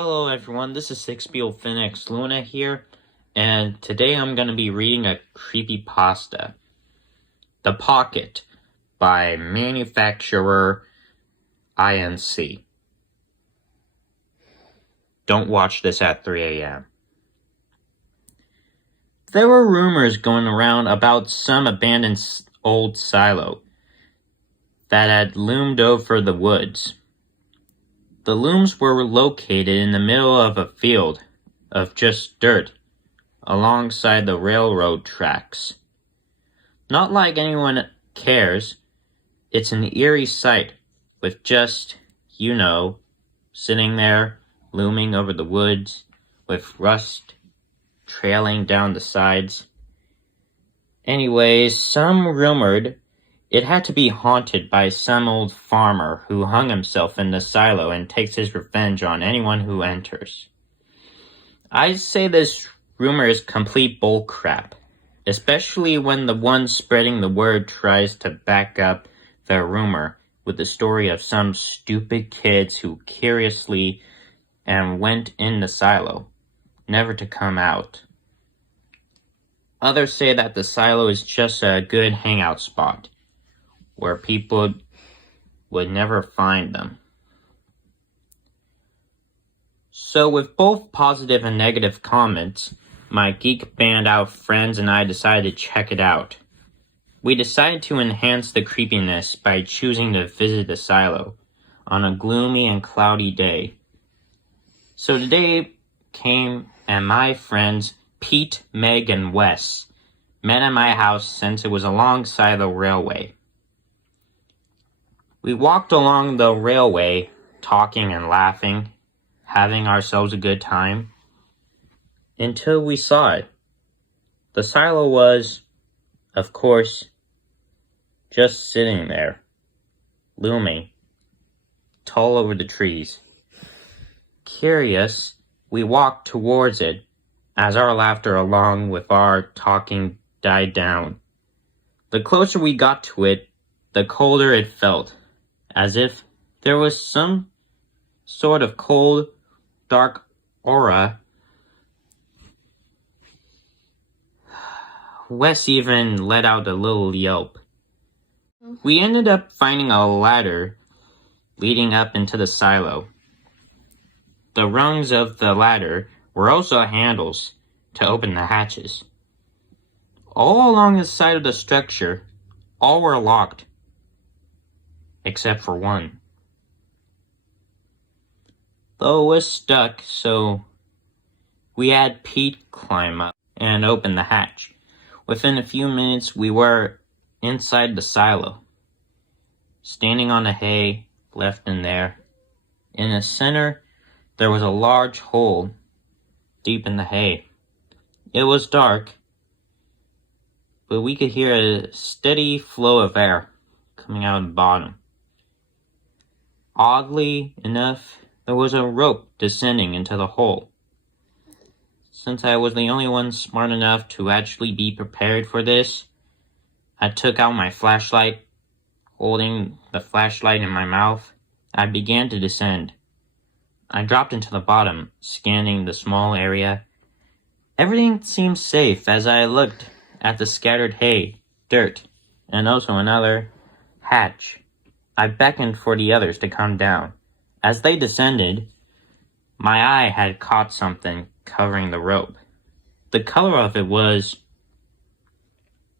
Hello everyone, this is Sixbeal Phoenix Luna here, and today I'm going to be reading a creepypasta, The Pocket, by manufacturer INC. Don't watch this at 3 a.m. There were rumors going around about some abandoned old silo that had loomed over the woods. The looms were located in the middle of a field of just dirt alongside the railroad tracks. Not like anyone cares, it's an eerie sight with just, sitting there looming over the woods with rust trailing down the sides. Anyways, some rumored it had to be haunted by some old farmer who hung himself in the silo and takes his revenge on anyone who enters. I'd say this rumor is complete bullcrap, especially when the one spreading the word tries to back up the rumor with the story of some stupid kids who curiously and went in the silo, never to come out. Others say that the silo is just a good hangout spot, where people would never find them. So with both positive and negative comments, my geek band out friends and I decided to check it out. We decided to enhance the creepiness by choosing to visit the silo on a gloomy and cloudy day. So the day came and my friends Pete, Meg, and Wes met at my house since it was alongside the railway. We walked along the railway, talking and laughing, having ourselves a good time, until we saw it. The silo was, of course, just sitting there, looming, tall over the trees. Curious, we walked towards it as our laughter along with our talking died down. The closer we got to it, the colder it felt, as if there was some sort of cold, dark aura. Wes even let out a little yelp. We ended up finding a ladder leading up into the silo. The rungs of the ladder were also handles to open the hatches. All along the side of the structure, all were locked, except for one. Though it was stuck, so we had Pete climb up and open the hatch. Within a few minutes, we were inside the silo, standing on the hay left in there. In the center, there was a large hole deep in the hay. It was dark, but we could hear a steady flow of air coming out of the bottom. Oddly enough, there was a rope descending into the hole. Since I was the only one smart enough to actually be prepared for this, I took out my flashlight. Holding the flashlight in my mouth, I began to descend. I dropped into the bottom, scanning the small area. Everything seemed safe as I looked at the scattered hay, dirt, and also another hatch. I beckoned for the others to come down. As they descended, my eye had caught something covering the rope. The color of it was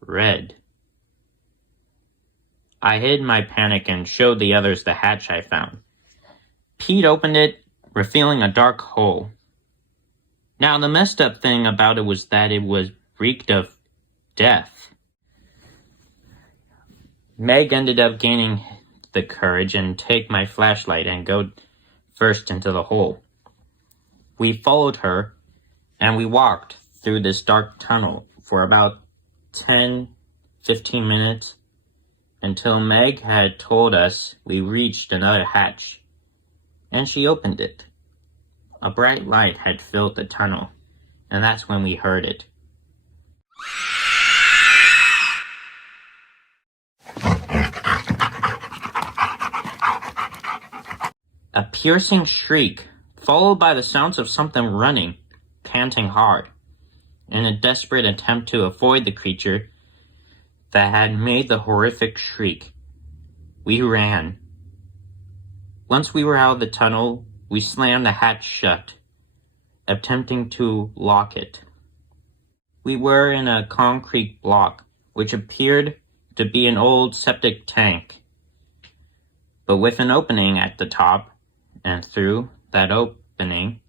red. I hid my panic and showed the others the hatch I found. Pete opened it, revealing a dark hole. Now, the messed up thing about it was that it was reeked of death. Meg ended up gaining the courage and take my flashlight and go first into the hole. We followed her, and we walked through this dark tunnel for about 10-15 minutes until Meg had told us we reached another hatch, and she opened it. A bright light had filled the tunnel, and that's when we heard it. A piercing shriek followed by the sounds of something running, panting hard, in a desperate attempt to avoid the creature that had made the horrific shriek. We ran. Once we were out of the tunnel, we slammed the hatch shut, attempting to lock it. We were in a concrete block, which appeared to be an old septic tank, but with an opening at the top, and through that opening,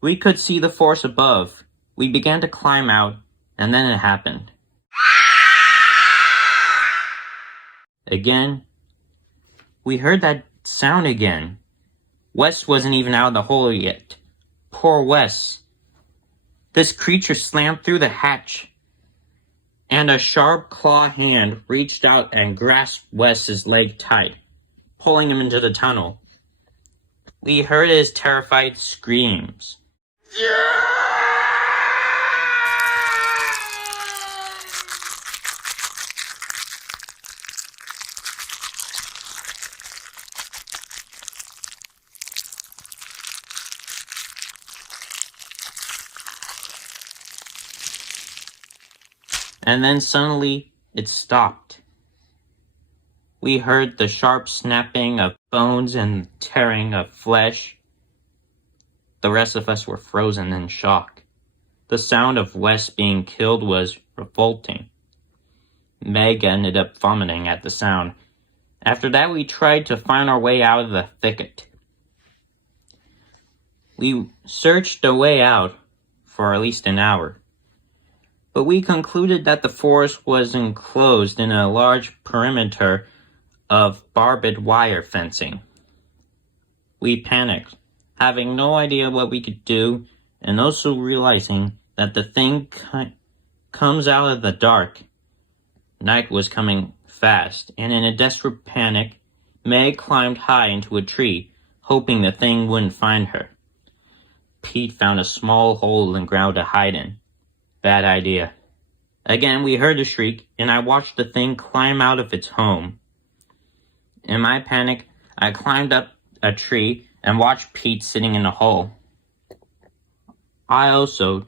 we could see the force above. We began to climb out, and then it happened. Again, we heard that sound again. Wes wasn't even out of the hole yet. Poor Wes. This creature slammed through the hatch, and a sharp claw hand reached out and grasped Wes's leg tight, pulling him into the tunnel. We heard his terrified screams. And then suddenly it stopped. We heard the sharp snapping of bones and tearing of flesh. The rest of us were frozen in shock. The sound of Wes being killed was revolting. Meg ended up vomiting at the sound. After that, we tried to find our way out of the thicket. We searched a way out for at least an hour, but we concluded that the forest was enclosed in a large perimeter of barbed wire fencing. We panicked, having no idea what we could do, and also realizing that the thing comes out of the dark. Night was coming fast, and in a desperate panic, Meg climbed high into a tree, hoping the thing wouldn't find her. Pete found a small hole in the ground to hide in. Bad idea. Again, we heard a shriek, and I watched the thing climb out of its home. In my panic, I climbed up a tree and watched Pete sitting in a hole. I also,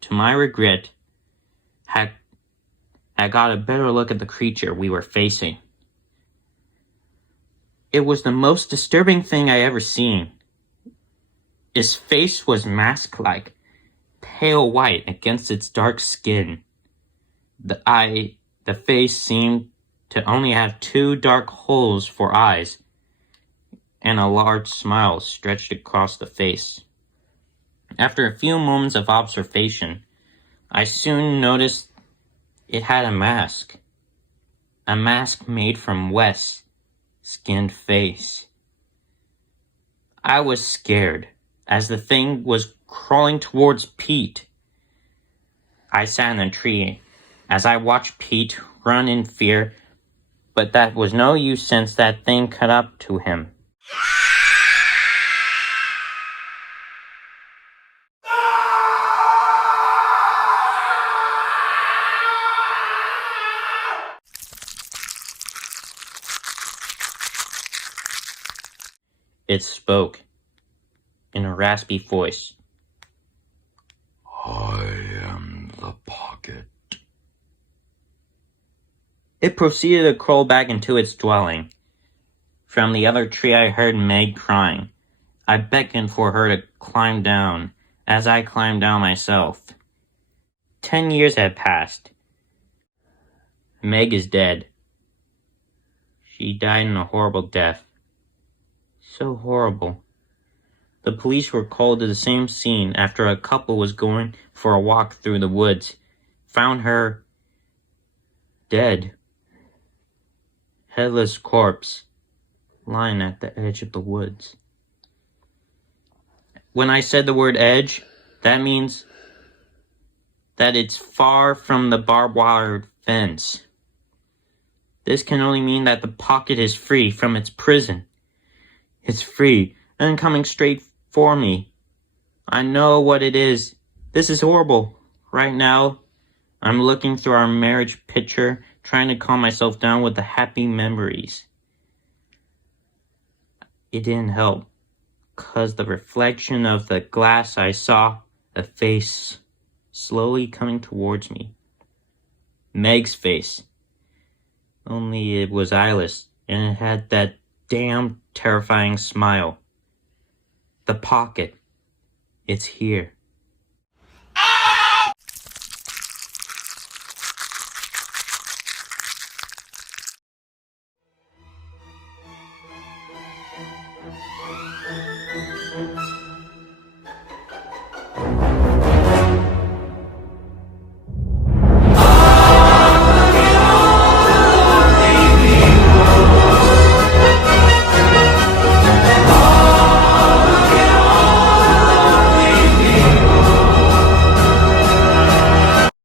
to my regret, had got a better look at the creature we were facing. It was the most disturbing thing I ever seen. Its face was mask-like, pale white against its dark skin. The face seemed to only have 2 dark holes for eyes, and a large smile stretched across the face. After a few moments of observation, I soon noticed it had a mask made from Wes' skinned face. I was scared, as the thing was crawling towards Pete. I sat in a tree as I watched Pete run in fear, but that was no use since that thing caught up to him. It spoke in a raspy voice. I am the pocket. It proceeded to crawl back into its dwelling. From the other tree I heard Meg crying. I beckoned for her to climb down, as I climbed down myself. 10 years had passed. Meg is dead. She died in a horrible death. So horrible. The police were called to the same scene after a couple was going for a walk through the woods. Found her dead. Headless corpse, lying at the edge of the woods. When I said the word edge, that means that it's far from the barbed wire fence. This can only mean that the pocket is free from its prison. It's free and coming straight for me. I know what it is. This is horrible. Right now, I'm looking through our marriage picture, trying to calm myself down with the happy memories. It didn't help. 'cause the reflection of the glass I saw a face slowly coming towards me. Meg's face. Only it was eyeless, and it had that damn terrifying smile. The pocket. It's here.